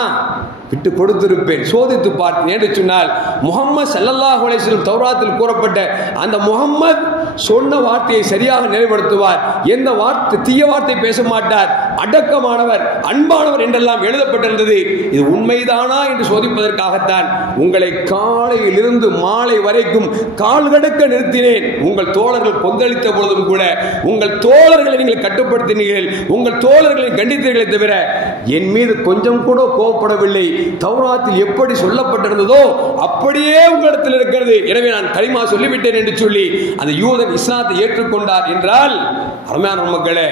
விட்டு கொடுத்திருப்பேன், சோதித்து பார்த்தேன் என்று சொன்னால், முஹம்மது ஸல்லல்லாஹு அலைஹி வஸல்லம் தௌராத்தில் கூறப்பட்ட அந்த முஹம்மது சொன்ன வார்த்தையை சரியாக நிறைவேற்றுவார், எந்த வார்த்தை தீய வார்த்தை பேச மாட்டார், அடக்கமானவர், அன்பானவர் என்றெல்லாம் எழுதப்பட்டிருந்தது. இது உண்மைதானா என்று சோதிப்பதற்காகத்தான் உங்களை காலையில் இருந்து மாலை வரைக்கும் கால் கடக்க நிறுத்தினேன். உங்கள் தோழர்கள் கொந்தளித்த பொழுதும் கூட உங்கள் தோழர்களை நீங்கள் கட்டுப்படுத்தினீர்கள், உங்கள் தோழர்களை கண்டித்தீர்களே தவிர என் மீது கொஞ்சம் கூட கோபப்படவில்லை. தௌராத்தில் எப்படி சொல்லப்பட்டிருந்ததோ அப்படியே உங்களிடத்தில் இருக்கிறது, எனவே நான் கலிமா சொல்லிவிட்டேன் என்று சொல்லி அந்த யூதன் இஸ்லாத்தை ஏற்றுக்கொண்டார் என்றால், அருமையான மக்களே,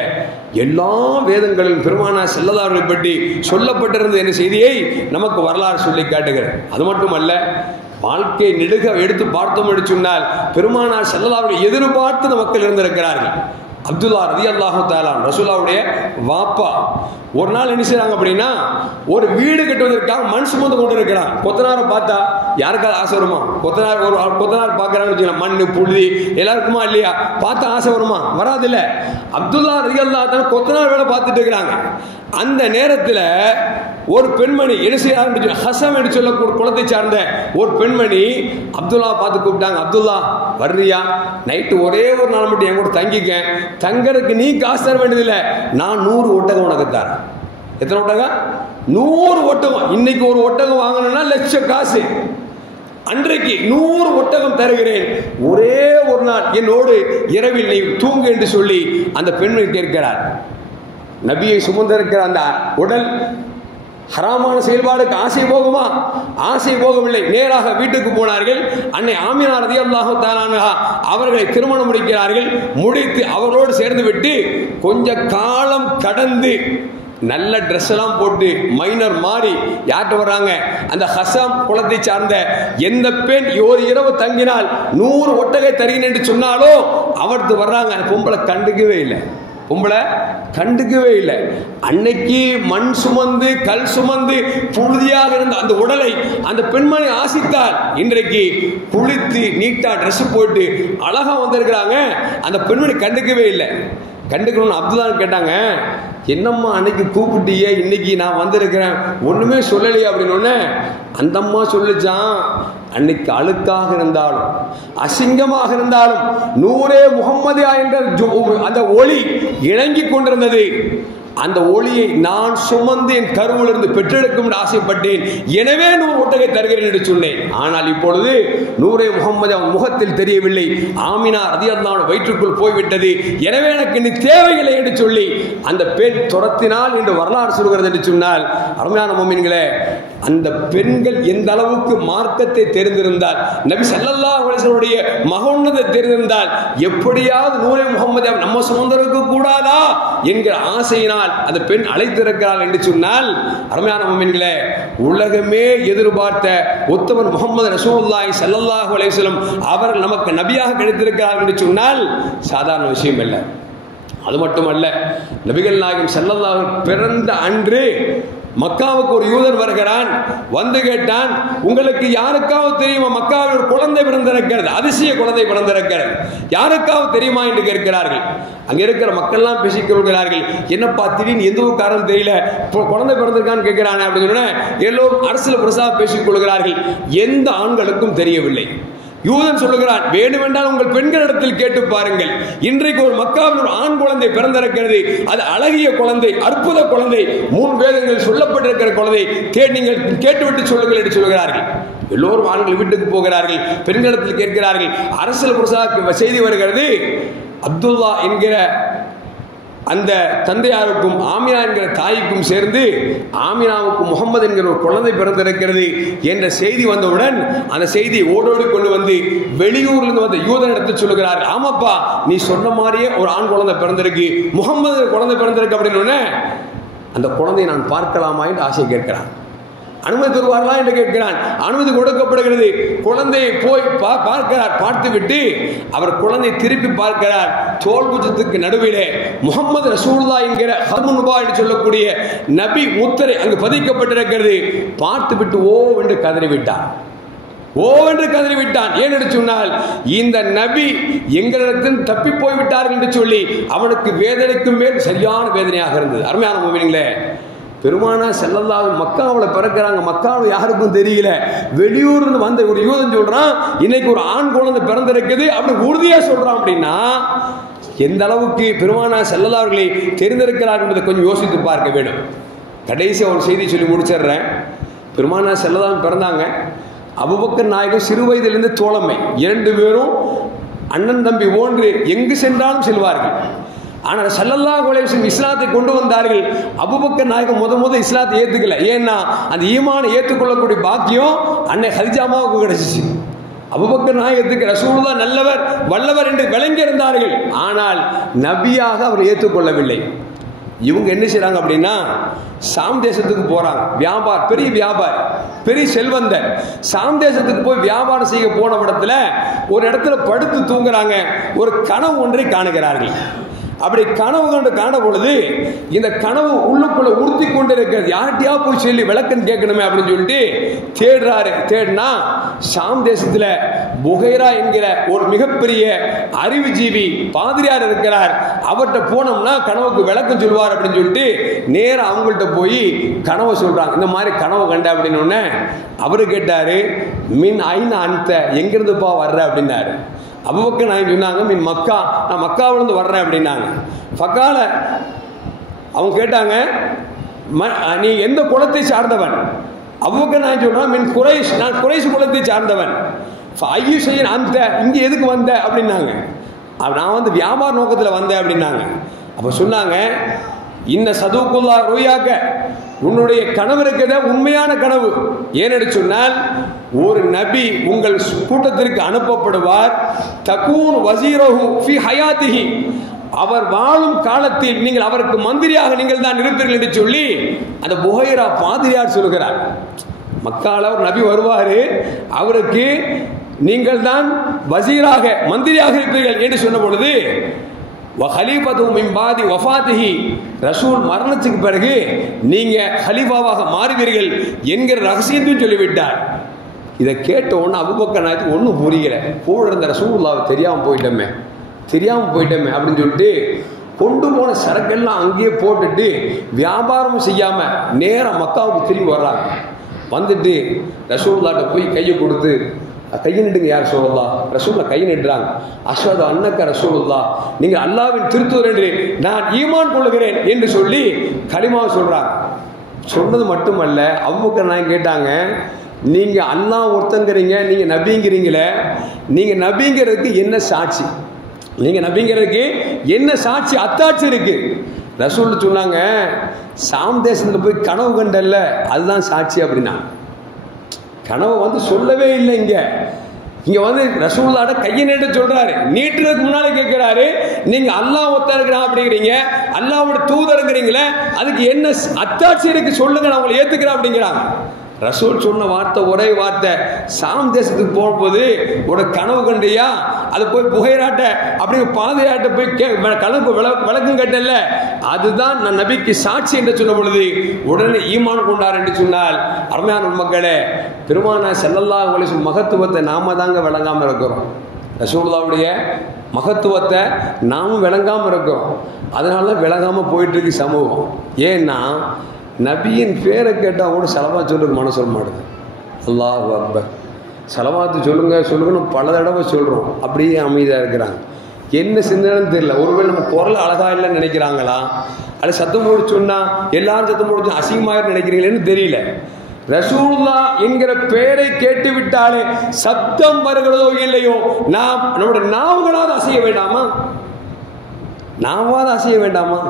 எல்லா வேதங்களிலும் பெருமானார் ஸல்லல்லாஹு அலைஹி வஸல்லம் பற்றி சொல்லப்பட்டிருந்த என்ற செய்தியை நமக்கு வரலாறு சொல்லி காட்டுகிறது. அது மட்டுமல்ல, வாழ்க்கை நெடுக எடுத்து பார்த்தோம் என்று சொன்னால் பெருமானார் ஸல்லல்லாஹு அலைஹி வஸல்லம் எதிர்பார்த்து மக்கள் இருந்திருக்கிறார்கள். அப்துல்லா ரலியல்லாஹு தஆலா ரசூலுல்லாஹ்வுடைய வாப்பா ஒரு நாள் என்ன செய்றாங்க அப்படின்னா, ஒரு வீடு கட்டுவதற்காக மண் சுமந்து கொண்டு இருக்கிறாங்க. கொத்தனாரை பார்த்தா யாருக்காவது ஆசை வருமா? கொத்தனார் பார்க்குறாங்கன்னு வச்சுக்கலாம், மண் புழுதி எல்லாருக்குமா இல்லையா? பார்த்தா ஆசை வருமா? வராது இல்லை. அப்துல்லா ரலியல்லாஹு தஆலா கொத்தனார் வேலை பார்த்துட்டு இருக்கிறாங்க. அந்த நேரத்தில் ஒரு பெண்மணி என்ன செய்யறாங்க, ஹசம் என்று சொல்ல குலத்தை சார்ந்த ஒரு பெண்மணி அப்துல்லா பார்த்து கூப்பிட்டாங்க, அப்துல்லா வர்றியா, நைட்டு ஒரே ஒரு நாள் மட்டும் என் கூட தங்கிக்க, தங்கறதுக்கு நீ காசு தர வேண்டியதில்லை, நான் 100 ஒட்டகம் உனக்கு தரேன். எத்தனை ஒட்டகம்? 100 ஒட்டகம். இன்னைக்கு ஒரு ஒட்டகம் வாங்கணும்னா லட்சம் காசு. அன்றைக்கு 100 ஒட்டகம் தருகிறேன், ஒரே ஒரு நாள் என்னோடு இரவில் நீ தூங்கு என்று சொல்லி அந்த பெண்மணி கேட்கிறார். நபியை சுமந்திருக்கிற அந்த உடல் ஹராமான செயல்பாடுக்கு ஆசை போகுமா? ஆசை போகவில்லை. நேராக வீட்டுக்கு போனார்கள். அன்னை ஆமினா ரலியல்லாஹு தஆலா அன்ஹா அவர்களை திருமணம் முடிக்கிறார்கள். முடித்து அவரோடு சேர்ந்து விட்டு கொஞ்ச காலம் கடந்து நல்ல ட்ரெஸ் எல்லாம் போட்டு மைனர் மாறி யார்கிட்ட வர்றாங்க, அந்த ஹசம் குலத்தை சார்ந்த எந்த பெண் ஒரு இரவு தங்கினால் 100 ஒட்டகை தருகிறேன் என்று சொன்னாலோ அவர்த்து வர்றாங்க. அந்த பொம்பளை கண்டுக்கவே இல்லை. அன்னைக்கு மண் சுமந்து கல் சுமந்து புழுதியாக இருந்த அந்த உடலை அந்த பெண்மணி ஆசித்தார். இன்றைக்கு குளித்து நீட்டா ட்ரெஸ் போட்டு அழகா வந்திருக்கிறாங்க. அந்த பெண்மணி கண்டுக்கவே இல்லை. கண்டுக்கணும்னு அப்துல்லா கேட்டாங்க, என்னம்மா அன்னைக்கு கூப்பிட்டியே, இன்னைக்கு நான் வந்திருக்கிறேன் ஒண்ணுமே சொல்லலையே அப்படின்னு. அந்த அம்மா சொல்லிச்சான், அன்னைக்கு அழுக்காக இருந்தாலும் அசிங்கமாக இருந்தாலும் நூரே முஹம்மதியா என்ற அந்த ஒளி இறங்கி கொண்டிருந்தது. அந்த ஒளியை நான் சுமந்து என் கருவிலிருந்து பெற்றெடுக்கும் என்று ஆசைப்பட்டேன், எனவே 100 ஒட்டகை தருகிறேன் என்று சொன்னேன். ஆனால் இப்பொழுது நூரே முஹம்மது அவன் முகத்தில் தெரியவில்லை, ஆமினா ரலியல்லாஹு அன்ஹா வயிற்றுக்குள் போய்விட்டது, எனவே எனக்கு இனி தேவையில்லை என்று சொல்லி அந்த பெண் துரத்தினால் என்று வரலாறு சொல்கிறது என்று சொன்னால், அருமையான முஃமின்களே, அந்த பெண்கள் எந்த அளவுக்கு மார்க்கத்தை தெரிந்திருந்தால், நபி ஸல்லல்லாஹு அலைஹி வஸல்லுடைய மகோன்னதை தெரிந்திருந்தால், எப்படியாவது நூரே முஹம்மது நம்ம சுமந்திருக்க கூடாதா என்கிற ஆசையினால் அந்த பெண் அழைத்திருக்கிறாள் என்று சொன்னால், அருமையான முஃமின்களே, உலகமே எதிர்பார்த்த உத்தமர் முஹம்மது ரசூலுல்லாஹி ஸல்லல்லாஹு அலைஹி வஸல்லம் அவர்கள் நமக்கு நபியாக கிடைத்திருக்கிறார்கள் என்று சொன்னால் சாதாரண விஷயம் அல்ல. அது மட்டுமல்ல, நபிகள் நாயகம் ஸல்லல்லாஹு அலைஹி வஸல்லம் பிறந்த அன்று மக்காவுக்கு ஒரு யூதர் வருகிறான். வந்து கேட்டான், உங்களுக்கு யாருக்காவது தெரியுமா மக்காவில் ஒரு குழந்தை பிறந்திருக்கிறது, அதிசய குழந்தை பிறந்திருக்கிறது, யாருக்காவது தெரியுமா என்று கேட்கிறார்கள். அங்க இருக்கிற மக்கள் எல்லாம் பேசிக் கொள்கிறார்கள், என்னப்பா திடீர்னு எந்த ஒரு காரணம் தெரியல, குழந்தை பிறந்திருக்கான்னு கேட்கிறானே அப்படின்னு சொன்ன எல்லோரும் அரசியல் பிரசாக பேசிக் கொள்கிறார்கள். எந்த ஆண்களுக்கும் தெரியவில்லை. யூதன் சொல்லுகிறான், வேண்டுமென்றால் உங்கள் பெண்களிடத்தில் கேட்டு பாருங்கள், இன்றைக்கு ஒரு மக்காவில் ஒரு ஆண் குழந்தை பிறந்திருக்கிறது, அது அழகிய குழந்தை, அற்புத குழந்தை, 3 வேதங்கள் சொல்லப்பட்டிருக்கிற குழந்தை, நீங்கள் கேட்டுவிட்டு சொல்லுங்கள் என்று சொல்கிறார்கள். எல்லோரும் ஆண்கள் வீட்டுக்கு போகிறார்கள், பெண்களிடத்தில் கேட்கிறார்கள். அரசியல் பிரசாக செய்தி வருகிறது, அப்துல்லா என்கிற அந்த தந்தையாருக்கும் ஆமினா என்கிற தாய்க்கும் சேர்ந்து ஆமினாவுக்கும் முகமது என்கிற ஒரு குழந்தை பிறந்திருக்கிறது என்ற செய்தி வந்தவுடன் அந்த செய்தியை ஓடோடி கொண்டு வந்து வெளியூர்லேருந்து வந்த யூதனிடத்தில் சொல்லுகிறார், ஆமாப்பா நீ சொன்ன மாதிரியே ஒரு ஆண் குழந்தை பிறந்திருக்கு, முகமது குழந்தை பிறந்திருக்கு அப்படின்னு அந்த குழந்தையை நான் பார்க்கலாமா என்று ஆசை கேட்கிறான். அனுமதி தருவார்களா என்று கேட்கிறான். அனுமதி கொடுக்கப்படுகிறது. குழந்தையை போய் பார்க்கிறார். பார்த்துவிட்டு அவர் குழந்தை திருப்பி பார்க்கிறார். தோல் புஜத்துக்கு நடுவிலே முகமது ரசூலுல்லாஹ் என்கிற ஹர்முன் நுபா என்று சொல்லக்கூடிய நபி முத்திரை அங்கு பதிக்கப்பட்டிருக்கிறது. பார்த்துவிட்டு ஓ என்று கதறிவிட்டார். ஓவென்று கதறிவிட்டான். ஏன் என்று சொன்னால் இந்த நபி எங்களிடத்தில் தப்பி போய்விட்டார்கள் என்று சொல்லி அவனுக்கு வேதனைக்கும் மேல் சரியான வேதனையாக இருந்தது. அருமையான முஃமினீங்களே, பெருமானா ஸல்லல்லாஹு மக்காவில் பிறக்கிறாங்க. மக்காவில் யாருக்கும் தெரியல. வெளியூர்னு வந்த ஒரு யூதன் சொல்றான், இன்னைக்கு ஒரு ஆண் குழந்தை பிறந்திருக்குது அப்படி உறுதியா சொல்றான். அப்படின்னா எந்த அளவுக்கு பெருமானா ஸல்லல்லாஹு அவர்களை தெரிந்திருக்கிறார் என்பதை கொஞ்சம் யோசித்து பார்க்க வேண்டும். கடைசி ஒரு செய்தி சொல்லி முடிச்சிடுறேன். பெருமானா ஸல்லல்லாஹு பிறந்தாங்க. அபூபக்கர் நாயகம் சிறு வயதிலிருந்து தோழமை. 2 பேரும் அண்ணன் தம்பி போன்று எங்கு சென்றாலும் செல்வார்கள். ஆனால் ஸல்லல்லாஹு அலைஹி வஸல்லம் இஸ்லாத்தை கொண்டு வந்தார்கள். அபூபக்கர் நாயகம் முத இஸ்லாத்தை ஏற்றுக்கல. ஏன்னா அந்த ஈமானை ஏற்றுக்கொள்ளக்கூடிய பாக்கியம் அன்னை ஹதிஜாமாவுக்கு கிடைச்சிச்சு. அபூபக்கர் நாயகத்துக்கு ரசூலுல்லாஹ் நல்லவர் வல்லவர் என்று விளங்கி இருந்தார்கள். ஆனால் நபியாக அவர் ஏற்றுக்கொள்ளவில்லை. இவங்க என்ன செய்றாங்க அப்படின்னா சாம் தேசத்துக்கு போறாங்க. பெரிய வியாபாரி, பெரிய செல்வந்தர். சாம் தேசத்துக்கு போய் வியாபாரம் செய்ய போன இடத்துல ஒரு இடத்துல படுத்து தூங்குறாங்க. ஒரு கனவு ஒன்றை காணுகிறார்கள். அப்படி கனவு கண்டு காண பொழுது இந்த கனவு உள்ளுக்குள்ள உறுத்தி கொண்டு இருக்கிறது. யார்கிட்டயா போய் சொல்லி விளக்கன்னு கேட்கணுமே அப்படின்னு சொல்லிட்டு தேடுறாரு. தேடினா ஷாம் தேசத்துல புகைரா என்கிற ஒரு மிகப்பெரிய அறிவுஜீவி பாதிரியார் இருக்கிறார். அவர்கிட்ட போனோம்னா கனவுக்கு விளக்கம் சொல்லுவார் அப்படின்னு சொல்லிட்டு நேரம் அவங்கள்ட்ட போய் கனவை சொல்றாங்க. இந்த மாதிரி கனவு கண்ட அப்படின்னு அவரு கேட்டாரு, மின் ஐநா அந்த எங்கிருந்துப்பா வர்ற அப்படின்னாரு. அபூபக்கர் நாயகம் சொன்னாங்க, மின் மக்கா, நான் மக்காவிலிருந்து வர்றேன் அப்படின்னாங்க. ஃபக்கால அவங்க கேட்டாங்க, நீ எந்த குலத்தை சார்ந்தவன்? அபூபக்கர் நாயகம் சொல்றான், மின் குறைஷ், நான் குறைஷ் குலத்தை சார்ந்தவன். ஐயு செய்ய அந்த இங்க எதுக்கு வந்த அப்படின்னாங்க. நான் வந்து வியாபார நோக்கத்தில் வந்தேன் அப்படின்னாங்க. அப்ப சொன்னாங்க, இந்த சதுக்குல்லா ருயாக்க, உன்னுடைய கனவு இருக்கிறத உண்மையான கனவு. ஏனென்று சொன்னால் ஒரு நபி உங்கள் கூட்டத்திற்கு அனுப்பப்படுவார். தகூன் வஸீரஹு ஃபி ஹயாத்திஹி, அவர் வாழும் காலத்தில் நீங்கள் அவருக்கு மந்திரியாக நீங்கள் தான் இருப்பீர்கள் என்று சொல்லி அந்த புகைரா பாதிரியார் சொல்கிறார். மக்கால ஒரு நபி வருவார், அவருக்கு நீங்கள் தான் வஸீராக மந்திரியாக இருப்பீர்கள் என்று சொன்ன பொழுது ரசூல் மரணத்துக்கு பிறகு நீங்க ஹலீஃபாவாக மாறுவீர்கள் என்கிற ரகசியத்தையும் சொல்லிவிட்டார். இதை கேட்ட உடனே அபூபக்கர் நாயகத்துக்கு ஒன்றும் புரியல. கூட இருந்த ரசூலுல்லாஹ் தெரியாமல் போயிட்டோமே அப்படின்னு சொல்லிட்டு கொண்டு போன சரக்கெல்லாம் அங்கேயே போட்டுட்டு வியாபாரம் செய்யாம நேரம் மக்காவுக்கு திரும்பி வர்றாங்க. வந்துட்டு ரசூலுல்லாஹ்ட்ட போய் கையை கொடுத்து, கையை நிட்டுங்க யார் ரசூலுல்லாஹ். ரசூலுல்லாஹ் கையை நிட்டுறாங்க. அஷ்ஹது அன்னக ரசூலுல்லாஹ், நீங்கள் அல்லாஹ்வின் திருத்தூதர் என்று நான் ஈமான் கொள்கிறேன் என்று சொல்லி கலிமாவை சொல்றாங்க. சொன்னது மட்டுமல்ல, அபூபக்கர் நாயகம் கேட்டாங்க, நீங்க அல்லாஹ் ஒருத்தங்கிறீங்க, நீங்க நபிங்கிறீங்களே, நீங்க நபிங்கிறதுக்கு என்ன சாட்சி? நீங்க நபிங்கிறதுக்கு என்ன சாட்சி, அத்தாட்சி இருக்கு? ரசூல் சொன்னாங்க, சாம் தேசத்துல போய் கனவு கண்டல்ல, அதுதான் சாட்சி அப்படின்னா. கனவை வந்து சொல்லவே இல்லை. இங்க வந்து ரசூலுல்லாஹ்ட கையை நீட்ட சொல்றாரு. நீட்டுறதுக்கு முன்னாலே கேட்கிறாரு, நீங்க அல்லாஹ் ஒருத்தர் இருக்கிறான் அப்படிங்கிறீங்க, அல்லாஹ்வோட தூதருங்கிறீங்களே, அதுக்கு என்ன அத்தாட்சி இருக்கு சொல்லுங்க, நான் உங்களை ஏத்துக்கிறேன் அப்படிங்கிறாங்க. ரசூல் சொன்ன வார்த்தை ஒரே வார்த்தை, சாம் தேசத்துக்கு போகும்போது ஒரு கனவு கண்டியா, அது போய் புகைராட்ட அப்படிங்க பாதையாட்ட போய் கலப்பு விளக்கம் கட்டல, அதுதான் நான் நபிக்கு சாட்சி என்று சொன்ன பொழுது உடனே ஈமான் கொண்டார் என்று சொன்னால், அருமையான மக்களே, பெருமானா ஸல்லல்லாஹு அலைஹி வஸல்லம் மகத்துவத்தை நாம தாங்க விளங்காம இருக்கிறோம். ரசூலுல்லாஹ்வுடைய மகத்துவத்தை நாமும் விளங்காம இருக்கிறோம். அதனால விளங்காம போயிட்டு இருக்கு சமூகம். ஏன்னா நபியின் பேரை கேட்டால் கூட செலவாத்து சொல்லுங்க மனசு சொல்ல மாட்டேது. அல்லாஹு அக்பர், செலவாத்து சொல்லுங்கன்னு பல தடவை சொல்கிறோம். அப்படியே அமைதியாக இருக்கிறாங்க. என்ன சிந்தனைன்னு தெரியல. ஒருவேளை நம்ம குரல் அழகா இல்லைன்னு நினைக்கிறாங்களா, அல்ல சத்தம் போட்டு சொன்னால் எல்லாரும் சத்தம் போட்டு அசிங்கமாக நினைக்கிறீங்களேன்னு தெரியல. ரசூலுல்லாஹ் என்கிற பெயரை கேட்டு விட்டாலே சத்தம் வருகிறதோ இல்லையோ, நாம் நம்முடைய நாவுகளாவது அசைய வேண்டாமா? நாம அசைய வேண்டாமா?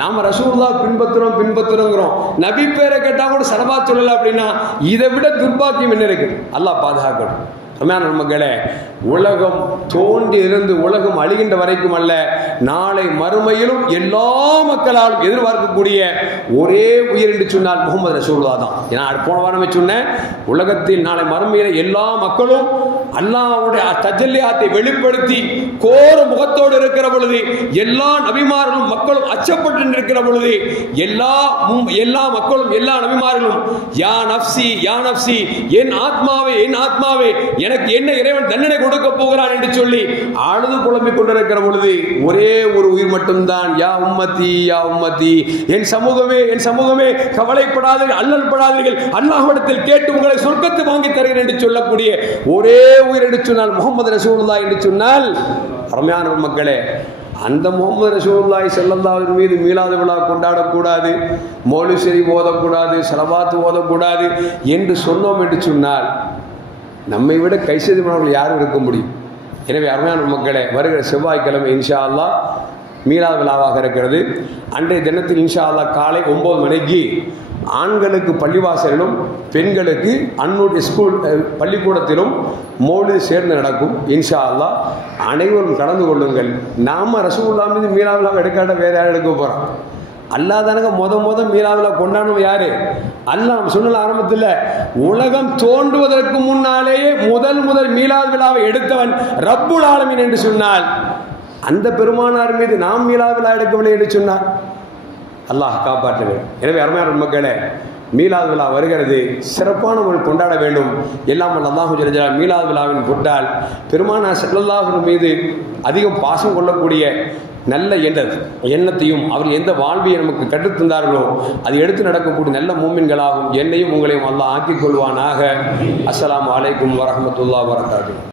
நாம ரசூலுல்லாஹ் பின்பற்றுறோங்கிறோம். நபி பேரை கேட்டா கூட ஸலவாத் சொல்லல அப்படின்னா இதை விட துர்பாக்கியம் என்ன இருக்கு? அல்லாஹ் பாதுகாக்கணும். மக்களே, உலகம் தோன்றி இருந்து உலகம் அழிகின்ற வரைக்கும் அல்ல, நாளை மறுமையிலும் எல்லா மக்களாலும் எதிர்பார்க்கக்கூடிய ஒரே உயிர் என்று சொன்னால் முகமது ரசூலுல்லாஹ் தான். ஏன்னா போன வாரமே சொன்னேன், உலகத்தில் நாளை மறுமையில் எல்லா மக்களும் அல்லாஹ்வுடைய தஜல்லியாத்தை வெளிப்படுத்தி கோர முகத்தோடு இருக்கிற பொழுது, எல்லா நபிமார்களும் மக்களும் அச்சப்பட்டு இருக்கிற பொழுது, எல்லா மக்களும் எல்லா நபிமார்களும் யா நப்சி யா நப்சி, என் ஆத்மாவே என் ஆத்மாவே, எனக்கு என்ன இறைவன் தண்டனை கொடுக்க போகிறான் என்று சொல்லி அழுது புலம்பிக் கொண்டிருக்கிற பொழுது ஒரே ஒரு உயிர் மட்டும்தான், யா உம்மத்தி யா உம்மத்தி, என் சமூகமே என் சமூகமே, கவலைப்படாதீர்கள், அல்லல் படாதீர்கள், அல்லாஹ்விடத்தில் கேட்டு உங்களை சொர்க்கத்தை வாங்கி தருகிறேன் என்று சொல்லக்கூடிய ஒரே உயிர் என்று சொன்னால் முகமது ரசூலுல்லாஹ் என்று சொன்னால், அருமையான மக்களே, அந்த முகமது ரசூலுல்லாஹி ஸல்லல்லாஹு அலைஹி மீது மீலாது விழா கொண்டாடக்கூடாது, மௌலித் ஷரீஃப் ஓதக்கூடாது, ஸலவாத் ஓதக்கூடாது என்று சொன்னோம் என்று சொன்னால் நம்மை விட கைசேதமானவர்கள் யாரும் இருக்க முடியும்? எனவே அருமையான மக்களே, வருகிற செவ்வாய்க்கிழமை இன்ஷா அல்லாஹ் மீலாது விழாவாக இருக்கிறது. அன்றைய தினத்தில் இன்ஷா அல்லாஹ் காலை 9 மணிக்கு ஆண்களுக்கு பள்ளிவாசலிலும் பெண்களுக்கு அன்னுடைய ஸ்கூல் பள்ளிக்கூடத்திலும் மௌலித் சேர்ந்து நடக்கும். இன்ஷா அல்லாஹ் அனைவரும் கலந்து கொள்ளுங்கள். நாம ரசூலுல்லாஹ் மீது மீலாது விழா எடுக்காட்ட வேற யாரும் எடுக்க போகிறோம்? அல்லாஹ் தானங்க முத மீலாதுல கொண்டாடுவோம். யாரு? அல்லாஹ். நம்ம சொன்ன ஆரம்பத்தில் உலகம் தோன்றுவதற்கு முன்னாலேயே முதல் மீலாது விழாவை எடுத்தவன் ரப்புல் ஆலமீன் என்று சொன்னால், அந்த பெருமானார் மீது நாம் மீலாது விழா எடுக்கவில்லை என்று சொன்னார். அல்லாஹ் காப்பாற்ற வேண்டும். எனவே அருமையான மக்களே, மீலாது விழா வருகிறது, சிறப்பான முறையில் கொண்டாட வேண்டும். எல்லாம் அல்லாஹ் ஜல்ல ஜலாலுஹு மீலாது விழாவின் கொண்டால் பெருமானார் ஸல்லல்லாஹு அலைஹி மீது அதிகம் பாசம் கொள்ளக்கூடிய நல்ல எண்ணத்தையும் அவர் எந்த வாழ்வியை நமக்கு கற்றுத்தந்தார்களோ அது எடுத்து நடக்கக்கூடிய நல்ல மூமின்களாகும் என்னையும் உங்களையும் அல்லாஹ் ஆக்கிக் கொள்வானாக. அஸ்ஸலாமு அலைக்கும் வரஹ்மத்துல்லாஹி வபரகாத்துஹு.